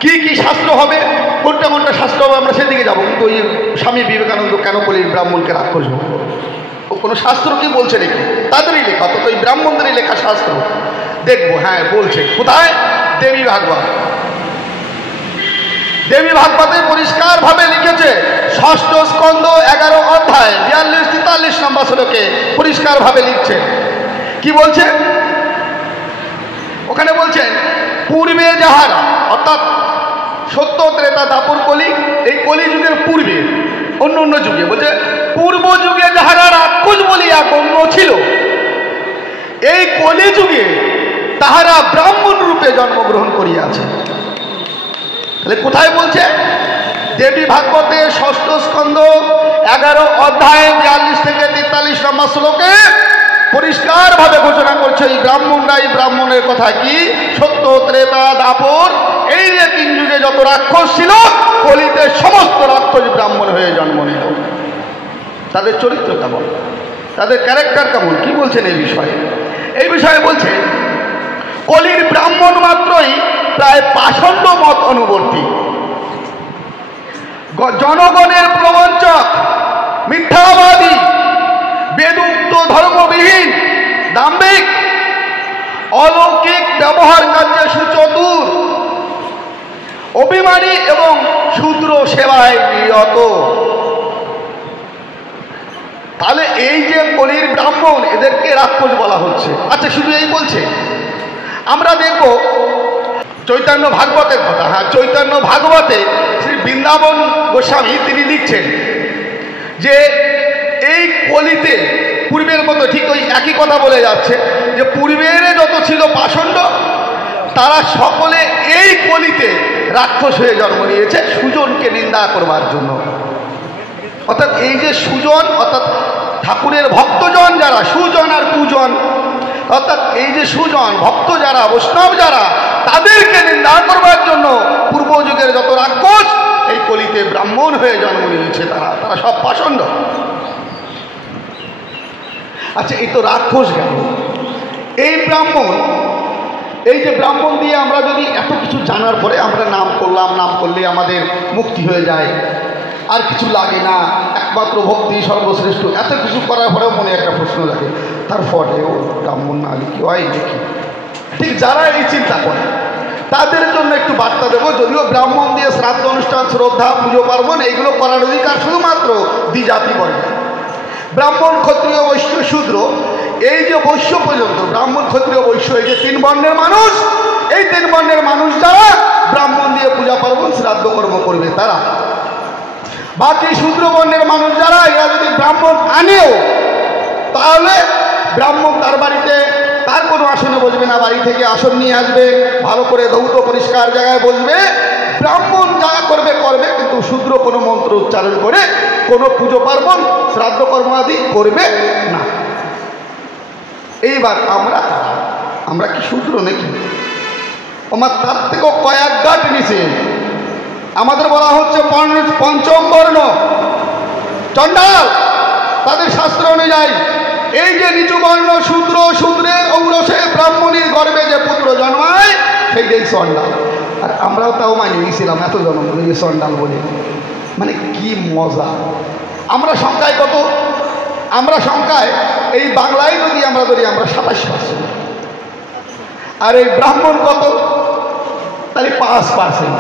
কি কি শাস্ত্র হবে, কোনটা কোনটা শাস্ত্র হবে, আমরা সেদিকে যাবো। কিন্তু ওই স্বামী বিবেকানন্দ কেন বলি ব্রাহ্মণকে রাক্ষস হবে, ও কোনো শাস্ত্র কি বলছে নাকি? তাদেরই লেখা, অত ওই ব্রাহ্মণদেরই লেখা শাস্ত্র দেখবো। হ্যাঁ বলছে, কোথায়? দেবী ভাগবত। দেবী ভাগবতে পরিষ্কার ভাবে লিখেছে, 6ষ্ঠ স্কন্ধ 11 অধ্যায় 42-43 নম্বর শ্লোকে পরিষ্কার ভাবে লিখছে। কি বলছে ওখানে? বলছেন পূর্বে যাহারা, অর্থাৎ সত্য ত্রেতা দাপর কলি, এই কলি যুগের পূর্বে অন্য অন্য যুগে, বলছে পূর্ব যুগে যাহারা রাক্ষস বলিয়া গণ্য ছিল, এই কলি যুগে তাহারা ব্রাহ্মণ রূপে জন্মগ্রহণ করিয়াছে। তাহলে কোথায় বলছে? দেবী ভাগবতে 6ষ্ঠ স্কন্ধ 11 অধ্যায় 42-43 নম্বর শ্লোকে পরিষ্কার ভাবে ঘোষণা করছে, এই ব্রাহ্মণরা, এই ব্রাহ্মণের কথা কি? সত্য ত্রেতা দাপর এই যে 3 যুগে যত রাক্ষস ছিল, কলিতে সমস্ত রাক্ষস ব্রাহ্মণ হয়ে জন্ম নিল। তাদের চরিত্র কেমন, তাদের ক্যারেক্টার কেমন, কি বলছেন এই বিষয়ে? এই বিষয়ে বলছে, কলির ব্রাহ্মণ মাত্রই প্রায় পাষণ্ড মত অনুবর্তী, জনগণের প্রবঞ্চক, মিথ্যাবাদী, বেদুক্ত ধর্মবিহীন, দাম্ভিক, অলৌকিক ব্যবহার কার্যে সুচতুর, অভিমানী এবং শূদ্র সেবায় নিরত। তাহলে এই যে কলির ব্রাহ্মণ, এদেরকে রাক্ষস বলা হচ্ছে। আচ্ছা, শুধু এই বলছে? আমরা দেখব চৈতন্য ভাগবতের কথা। হ্যাঁ, চৈতন্য ভাগবতে শ্রী বৃন্দাবন গোস্বামী তিনি লিখছেন যে এই কলিতে পূর্বের মতো ঠিক ওই একই কথা বলে যাচ্ছে, যে পূর্বের যত ছিল পাষণ্ড, তারা সকলে এই কলিতে রাক্ষস হয়ে জন্ম নিয়েছে সুজনকে নিন্দা করবার জন্য। অর্থাৎ এই যে সুজন, অর্থাৎ ঠাকুরের ভক্তজন যারা, সুজন আর পূজন, অর্থাৎ এই যে সুজন ভক্ত যারা, বৈষ্ণব যারা, তাদেরকে নিন্দা করবার জন্য পূর্ব যুগের যত রাক্ষস এই কলিতে ব্রাহ্মণ হয়ে জন্ম নিয়েছে। তারা সব পাষণ্ড। আচ্ছা, এই তো রাক্ষস গেল। এই ব্রাহ্মণ, এই যে ব্রাহ্মণ দিয়ে আমরা যদি এত কিছু জানার পরে আমরা নাম করলাম, নাম করলে আমাদের মুক্তি হয়ে যায়, আর কিছু লাগে না, একমাত্র ভক্তি সর্বশ্রেষ্ঠ, এত কিছু করার পরেও মনে একটা প্রশ্ন লাগে, তারপরে ও ব্রাহ্মণ না লিখি হয় লিখি। ঠিক যারা এই চিন্তা করে তাদের জন্য একটু বার্তা দেবো। যদিও ব্রাহ্মণ দিয়ে শ্রাদ্ধ অনুষ্ঠান, শ্রদ্ধা, পুজো পার্বণ এইগুলো করার অধিকার শুধুমাত্র দ্বিজাতি বর্গে। ব্রাহ্মণ, ক্ষত্রিয়, বৈশ্য, শূদ্র, এই যে বৈশ্য পর্যন্ত, ব্রাহ্মণ, ক্ষত্রিয়, বৈশ্য, এই যে 3 বর্ণের মানুষ, এই 3 বর্ণের মানুষ যারা ব্রাহ্মণ দিয়ে পূজা পার্বণ শ্রাদ্ধ কর্ম করবে তারা। বাকি শূদ্র বর্ণের মানুষ যারা, এরা যদি ব্রাহ্মণ আনেও, তাহলে ব্রাহ্মণ তার বাড়িতে তার কোনো আসনে বসবে না, বাড়ি থেকে আসন নিয়ে আসবে, ভালো করে ধৌত পরিষ্কার জায়গায় বসবে। ব্রাহ্মণ যা করবে করবে, কিন্তু শূদ্র কোনো মন্ত্র উচ্চারণ করে কোনো পুজো পার্বণ শ্রাদ্ধ কর্ম আদি করবে না। এইবার আমরা কি শূদ্র নাকি? আমার তার থেকেও কয়েক গাঁট নিচে আমাদের বলা হচ্ছে পঞ্চম বর্ণ চণ্ডাল। তাদের শাস্ত্র অনুযায়ী এই যে নিচু বর্ণ শূদ্র, শূদ্রের ঔরসে ব্রাহ্মণীর গর্ভে যে পুত্র জন্মায় সেইটাই চণ্ডাল। আর আমরাও তাও মানিয়ে নিয়েছিলাম এত জন্ম যে চণ্ডাল বলে। মানে কি মজা! আমরা সংখ্যায় কত? আমরা সংখ্যায় এই বাংলায় যদি আমরা ধরি আমরা 27%, আর এই ব্রাহ্মণ কত? তাহলে 5%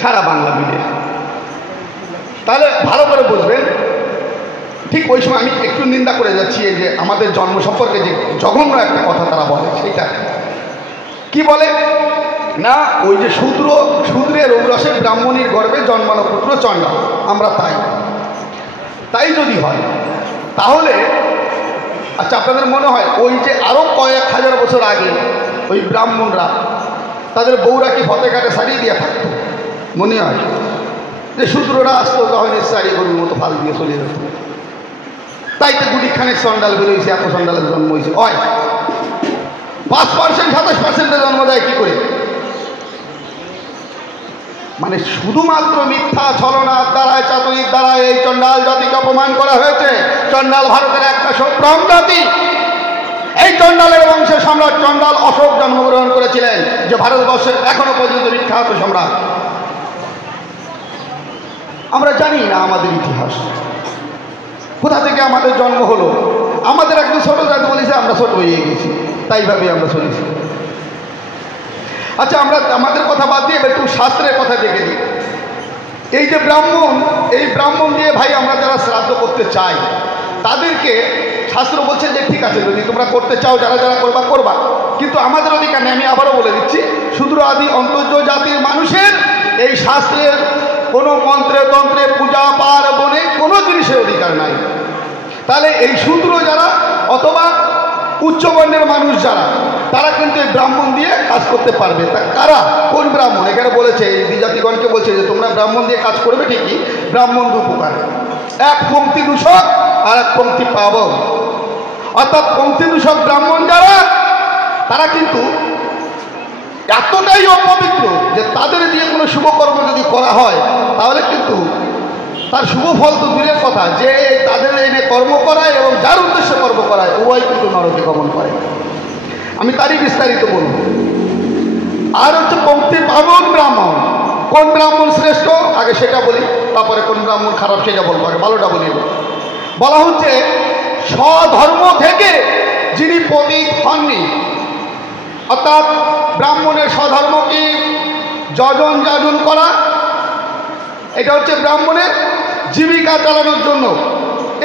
সারা বাংলা মিলে। তাহলে ভালো করে বুঝবেন। ঠিক ওই সময় আমি একটু নিন্দা করে যাচ্ছি এই যে আমাদের জন্ম সম্পর্কে যে জঘন্য একটা কথা তারা বলে, সেটা কি বলে না, ওই যে শূদ্রের ঔরসে ব্রাহ্মণীর গর্ভে জন্মানো পুত্র চণ্ডাল। আমরা তাই যদি হয় তাহলে আচ্ছা আপনাদের মনে হয় ওই যে আরো কয়েক হাজার বছর আগে ওই ব্রাহ্মণরা তাদের বউরা কি ফতেঘাটে সারিয়ে দিয়ে থাকতো? মনে হয় যে শূদ্ররা আসতো তখন সারি গরুর মতো ফাল দিয়ে চলে যেত। তাই তো গুটিখানেক চণ্ডাল বেরোইছে, এত চণ্ডালের জন্ম হয়েছে। 5%, 27% জন্ম দেয় কি করে? মানে শুধুমাত্র মিথ্যা ছলনার দ্বারায়, চাতুরির দ্বারায় এই চণ্ডাল জাতিকে অপমান করা হয়েছে। চণ্ডাল ভারতের একটা সম্ভ্রম জাতি। এই চণ্ডালের বংশের সম্রাট চণ্ডাল অশোক জন্মগ্রহণ করেছিলেন, যে ভারতবর্ষের এখনো পর্যন্ত বিখ্যাত সম্রাট। আমরা জানি না আমাদের ইতিহাস, কোথা থেকে আমাদের জন্ম হলো। আমাদের একজন ছোট জাতি বলেছে, আমরা ছোট হয়ে গেছি, তাই ভাবে আমরা চলেছি। আচ্ছা আমরা আমাদের কথা বাদ দিয়ে একটু শাস্ত্রের কথা দেখে দিই। এই যে ব্রাহ্মণ, এই ব্রাহ্মণ দিয়ে ভাই আমরা যারা শ্রাদ্ধ করতে চাই তাদেরকে শাস্ত্র বলছে যে ঠিক আছে, যদি তোমরা করতে চাও, যারা যারা করবা, কিন্তু আমাদের অধিকার নেই। আমি আবারও বলে দিচ্ছি, শূদ্র আদি অন্তর্জ জাতির মানুষের এই শাস্ত্রের কোনো মন্ত্রে তন্ত্রে পূজা পার্বণে কোনো জিনিসের অধিকার নাই। তাহলে এই শূদ্র যারা অথবা উচ্চবর্ণের মানুষ যারা, তারা কিন্তু এই ব্রাহ্মণ দিয়ে কাজ করতে পারবে। তা কারা, কোন ব্রাহ্মণ? এখানে বলেছে এই দ্বিজাতিগণকে বলছে যে তোমরা ব্রাহ্মণ দিয়ে কাজ করবে ঠিকই, ব্রাহ্মণ দু প্রকার, এক পঙ্ক্তি দূষক আর এক পঙ্ক্তি পাবক। অর্থাৎ পঙ্ক্তি দূষক ব্রাহ্মণ যারা, তারা কিন্তু এতটাই অপবিত্র যে তাদের দিয়ে কোনো শুভকর্ম যদি করা হয় তাহলে কিন্তু তার শুভ ফল তো দূরের কথা, যে তাদের এনে কর্ম করায় এবং যার উদ্দেশ্যে কর্ম করায় উভয় কিন্তু নরকে গমন করে। আমি তারই বিস্তারিত বলব। আর হচ্ছে পঙ্ক্তি পাবন ব্রাহ্মণ। কোন ব্রাহ্মণ শ্রেষ্ঠ আগে সেটা বলি, তারপরে কোন ব্রাহ্মণ খারাপ সেটা বলবো, আগে ভালোটা বলি। বলা হচ্ছে স্বধর্ম থেকে যিনি পতিত হননি, অর্থাৎ ব্রাহ্মণের স্বধর্ম কি যাজন করা, এটা হচ্ছে ব্রাহ্মণের জীবিকা চালানোর জন্য।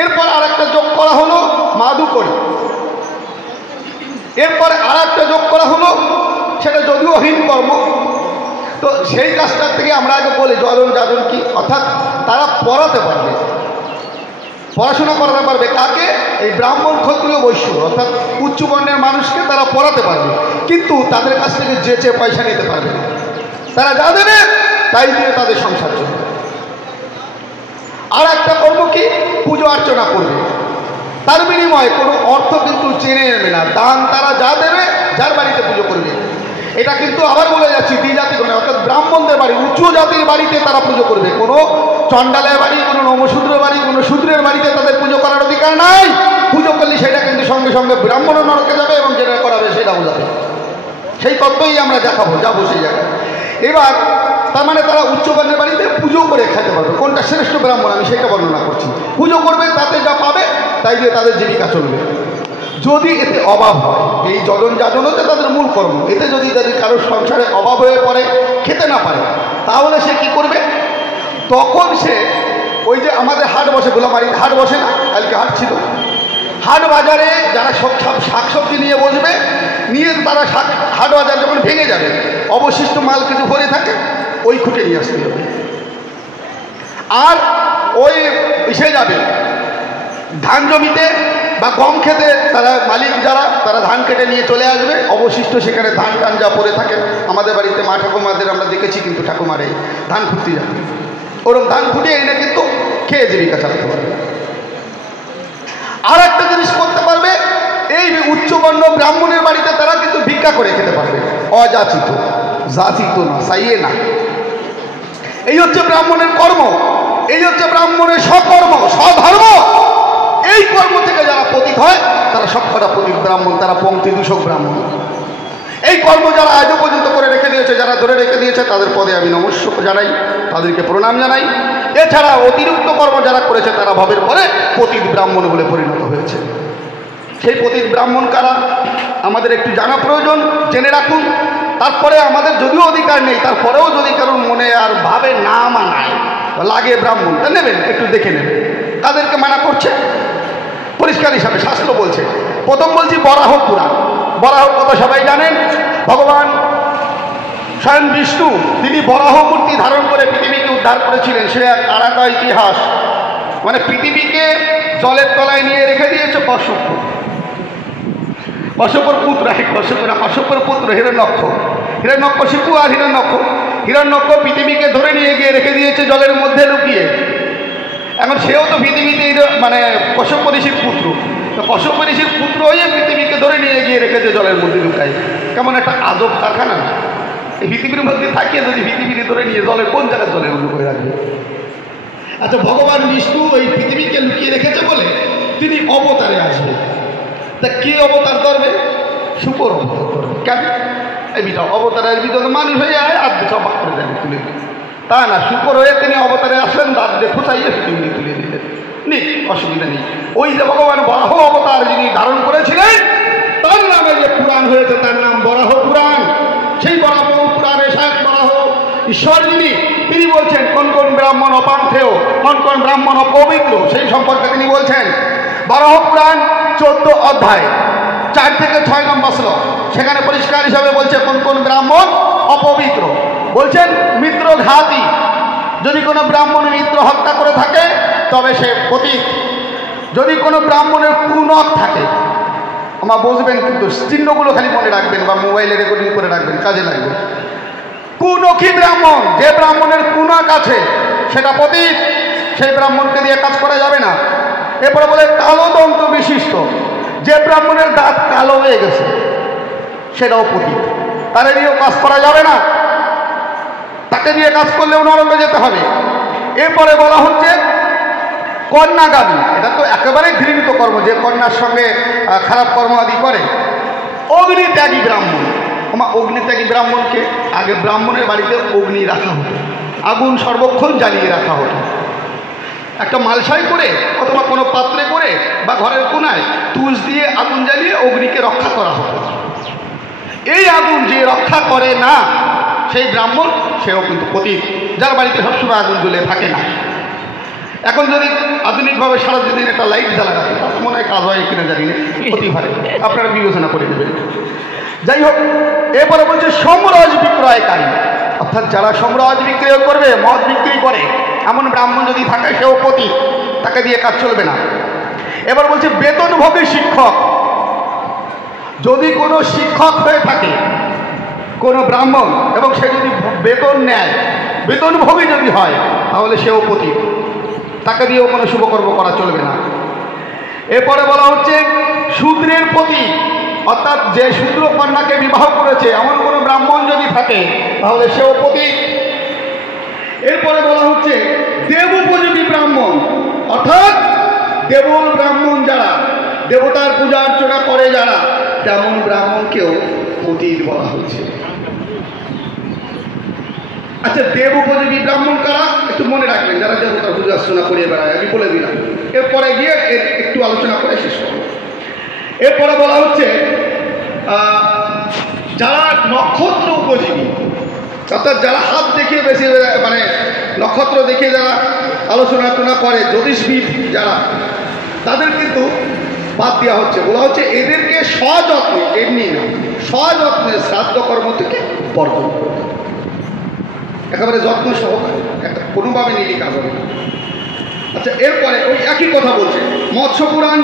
এরপর আর একটা যোগ করা হলো মাদুকরি। এরপরে আর একটা যোগ করা হলো, সেটা যদিও হীন কর্ম। তো সেই কাজটার থেকে আমরা আগে বলি যাজন কি, অর্থাৎ তারা পড়াতে পারবে, পড়াশোনা করাতে পারবে। কাকে? এই ব্রাহ্মণ ক্ষত্রিয় বৈশ্য অর্থাৎ উচ্চ বর্ণের মানুষকে তারা পড়াতে পারবে, কিন্তু তাদের কাছ থেকে যেচে পয়সা নিতে পারবে না। তারা যা দেবে তাই দিয়ে তাদের সংসার চলবে। আর একটা কর্ম কি, পুজো অর্চনা করবে, তার বিনিময়ে কোনো অর্থ কিন্তু চেনে নেবে না। দান তারা যা দেবে, যার বাড়িতে পুজো করবে। এটা কিন্তু আবার বলে যাচ্ছি দ্বিজাতিগণে, অর্থাৎ ব্রাহ্মণদের বাড়ি, উচ্চ জাতির বাড়িতে তারা পুজো করবে। কোনো চণ্ডালের বাড়ি, কোনো নমশূদ্রের বাড়ি, কোনো শূদ্রের বাড়িতে তাদের পুজো করার অধিকার নাই। পুজো করলে সেটা কিন্তু সঙ্গে সঙ্গে ব্রাহ্মণও নরকে যাবে এবং যেটা করাবে সেটাও যাবে। সেই তত্ত্বই আমরা দেখাবো, যাবো সেই জায়গায়। এবার তার মানে তারা উচ্চবর্ণের বাড়িতে পুজো করে খেতে পারবে। কোনটা শ্রেষ্ঠ ব্রাহ্মণ আমি সেটা বর্ণনা করছি। পুজো করবে, তাতে যা পাবে তাই দিয়ে তাদের জীবিকা চলবে। যদি এতে অভাব হয়, এই যাজন হচ্ছে তাদের মূল কর্ম, এতে যদি তাদের কারোর সংসারে অভাব হয়ে পড়ে, খেতে না পারে, তাহলে সে কি করবে? তখন সে ওই যে আমাদের হাট বসে, গোলামারির হাট বসে না, কালকে হাট ছিল, হাট বাজারে যারা সব শাকসবজি নিয়ে বসবে, নিয়ে তারা হাট বাজার যখন ভেঙে যাবে, অবশিষ্ট মাল কিছু ভরে থাকে, ওই খুঁটে নিয়ে আসতে হবে। আর ওই এসে যাবে ধান জমিতে বা গম খেতে, তারা মালিক যারা, তারা ধান কেটে নিয়ে চলে আসবে। অবশিষ্ট সেখানে ধান টান যা পড়ে থাকে, আমাদের বাড়িতে মা ঠাকুমাদের আমরা দেখেছি কিন্তু ঠাকুমারে ধান ফুটতে যাবে, ওরকম ধান ফুটিয়ে এনে কিন্তু খেয়ে জীবিকা চালাতে পারবে। আর একটা জিনিস করতে পারবে, এই উচ্চবর্ণ ব্রাহ্মণের বাড়িতে তারা কিন্তু ভিক্ষা করে খেতে পারবে, অযাচিত, যাচিত না, চাইয়ে না। এই হচ্ছে ব্রাহ্মণের কর্ম, এই হচ্ছে ব্রাহ্মণের সকর্ম, স্বধর্ম। এই কর্ম থেকে যারা পতিত হয় তারা সবকটা পতিত ব্রাহ্মণ, তারা পঙ্ক্তি দূষক ব্রাহ্মণ। এই কর্ম যারা আজও পর্যন্ত করে রেখে দিয়েছে, যারা ধরে রেখে দিয়েছে, তাদের পদে আমি নমস্কার জানাই, তাদেরকে প্রণাম জানাই। এছাড়া অতিরিক্ত কর্ম যারা করেছে তারা ভবের পরে পতিত ব্রাহ্মণ বলে পরিণত হয়েছে। সেই পতিত ব্রাহ্মণ কারা আমাদের একটু জানা প্রয়োজন, জেনে রাখুন। তারপরে আমাদের যদিও অধিকার নেই, তারপরেও যদি কারোর মনে আর ভাবে না মানায়, লাগে ব্রাহ্মণ, তা নেবেন, একটু দেখে নেবেন তাদেরকে মানা করছে পরিষ্কার হিসাবে শাস্ত্র বলছে। প্রথম বলছি বরাহ পুরাণ। বরাহর কথা সবাই জানেন, ভগবান স্বয়ং বিষ্ণু তিনি বরাহ মূর্তি ধারণ করে পৃথিবীকে উদ্ধার করেছিলেন। সে এক আরাকা ইতিহাস, মানে পৃথিবীকে জলের তলায় নিয়ে রেখে দিয়েছে কশ্যপ। কশ্যপের পুত্র, কশ্যপের পুত্র হিরণ্যক্ষ, হিরণ্যকশিপু আর হিরণ্যক্ষ। হিরণ্যক্ষ পৃথিবীকে ধরে নিয়ে গিয়ে রেখে দিয়েছে জলের মধ্যে লুকিয়ে। এখন সেও তো পৃথিবীতে মানে কশ্যপ ঋষির পুত্র, তো কশ্যপ ঋষির পুত্র হয়ে পৃথিবীকে ধরে নিয়ে গিয়ে রেখেছে জলের মধ্যে লুকায়। কেমন একটা আজব কারখানা! এই পৃথিবীর মধ্যে থাকিয়ে যদি পৃথিবীকে ধরে নিয়ে জলের কোন জায়গায় জলের লুকিয়ে রাখবে? আচ্ছা, ভগবান বিষ্ণু ওই পৃথিবীকে লুকিয়ে রেখেছে বলে তিনি অবতারে আসবে। তা কে অবতার ধরবে? শুকর অবতার ধরবে। কেন? এই বিটা অবতারের ভিতরে মানুষ হয়ে যায় আর সব বাক করে দেন, তুলে দিন। তা না, শুকর হয়ে তিনি অবতারে আসলেন, দাঁত দিয়ে ফুসাইয়ে পৃথিবী তুলে দিলেন, নেই অসুবিধা নেই। ওই যে ভগবান বরাহ অবতার যিনি ধারণ করেছিলেন, তার নামে যে পুরাণ হয়েছে তার নাম বরাহ পুরাণ। সেই বরাহ পুরাণে সাত বরাহ ঈশ্বর যিনি, তিনি বলছেন কোন কোন ব্রাহ্মণ অপান্থেয়, কোন কোন ব্রাহ্মণ অপবিত্র, সেই সম্পর্কে তিনি বলছেন। বরাহ পুরাণ 14 অধ্যায় 4 থেকে 6 নম্বর শ্লোক, সেখানে পরিষ্কার হিসাবে বলছে কোন কোন ব্রাহ্মণ অপবিত্র। বলছেন মিত্রঘাতী, যদি কোনো ব্রাহ্মণ মিত্র হত্যা করে থাকে তবে সে পতিত। যদি কোনো ব্রাহ্মণের কুনখ থাকে, আমার বুঝবেন কিন্তু চিহ্নগুলো খালি মনে রাখবেন বা মোবাইলে রেকর্ডিং করে রাখবেন, কাজে লাগবে। কুনখী ব্রাহ্মণ, যে ব্রাহ্মণের কুনখ আছে সেটা পতিত, সেই ব্রাহ্মণকে দিয়ে কাজ করা যাবে না। এরপরে বলে কালো দন্ত বিশিষ্ট, যে ব্রাহ্মণের দাঁত কালো হয়ে গেছে সেটাও পতিত, তারে দিয়েও কাজ করা যাবে না, তাকে দিয়ে কাজ করলেও নরকে যেতে হবে। এরপরে বলা হচ্ছে কন্যাগামী, এটা তো একেবারে ঘৃণিত কর্ম, যে কন্যার সঙ্গে খারাপ কর্ম আদি করে। অগ্নিত্যাগী ব্রাহ্মণ, আমার অগ্নিত্যাগী ব্রাহ্মণকে আগে ব্রাহ্মণের বাড়িতে অগ্নি রাখা হতো, আগুন সর্বক্ষণ জ্বালিয়ে রাখা হতো। একটা মালসাই করে অথবা কোনো পাত্রে করে বা ঘরের কোনায় তুষ দিয়ে আগুন জ্বালিয়ে অগ্নিকে রক্ষা করা হতো। এই আগুন যে রক্ষা করে না সেই ব্রাহ্মণ, সেও কিন্তু পতিত, যার বাড়িতে সবসময় আগুন জ্বলে থাকে না। এখন যদি আধুনিকভাবে সারাদিন একটা লাইট জ্বালা রাখে, মনে হয় কাজ হয় কিনা জানি না, ক্ষতি হয়, আপনারা বিবেচনা করে দেবেন। যাই হোক, এরপরে বলছে সমরজ বিক্রয়কারী, অর্থাৎ যারা সমরজ বিক্রয় করবে, মদ বিক্রি করে, এমন ব্রাহ্মণ যদি থাকে সেও পতিত, তাকে দিয়ে কাজ চলবে না। এবার বলছে বেতনভোগী শিক্ষক, যদি কোনো শিক্ষক হয়ে থাকে কোনো ব্রাহ্মণ এবং সে যদি বেতন নেয়, বেতনভোগী যদি হয়, তাহলে সেও পতিত, তাকে দিয়েও কোনো শুভকর্ম করা চলবে না। এরপরে বলা হচ্ছে শূদ্রের পতি, অর্থাৎ যে শূদ্র কন্যাকে বিবাহ করেছে এমন কোনো ব্রাহ্মণ যদি থাকে তাহলে সেও পতিত। এরপরে বলা হচ্ছে দেবোপযোগী ব্রাহ্মণ, অর্থাৎ দেবল ব্রাহ্মণ যারা, দেবতার পূজা অর্চনা করে যারা, তেমন ব্রাহ্মণকেও পতিত বলা হচ্ছে। আচ্ছা, দেব উপযোগী ব্রাহ্মণ কারা একটু মনে রাখবেন, যারা দেবতার পূজা অর্চনা করে বেড়ায়, আমি বলে দিলাম। এরপরে গিয়ে একটু আলোচনা করে শেষ করব। এরপরে বলা হচ্ছে যারা নক্ষত্র উপযোগী, অর্থাৎ যারা হাত দেখিয়ে বেশি মানে নক্ষত্র দেখিয়ে যারা আলোচনা করে, জ্যোতিষবিদ যারা, তাদের কিন্তু বাদ দেওয়া হচ্ছে। বলা হচ্ছে এদেরকে সযত্নে, এমনি না, সযত্নে শ্রাদ্ধ কর্ম থেকে বর্জন করবে, একেবারে যত্ন সহকারে, কোনোভাবে নিয়ে কাজ হবে না। আচ্ছা, এরপরে ওই একই কথা বলছে মৎস্য পুরাণ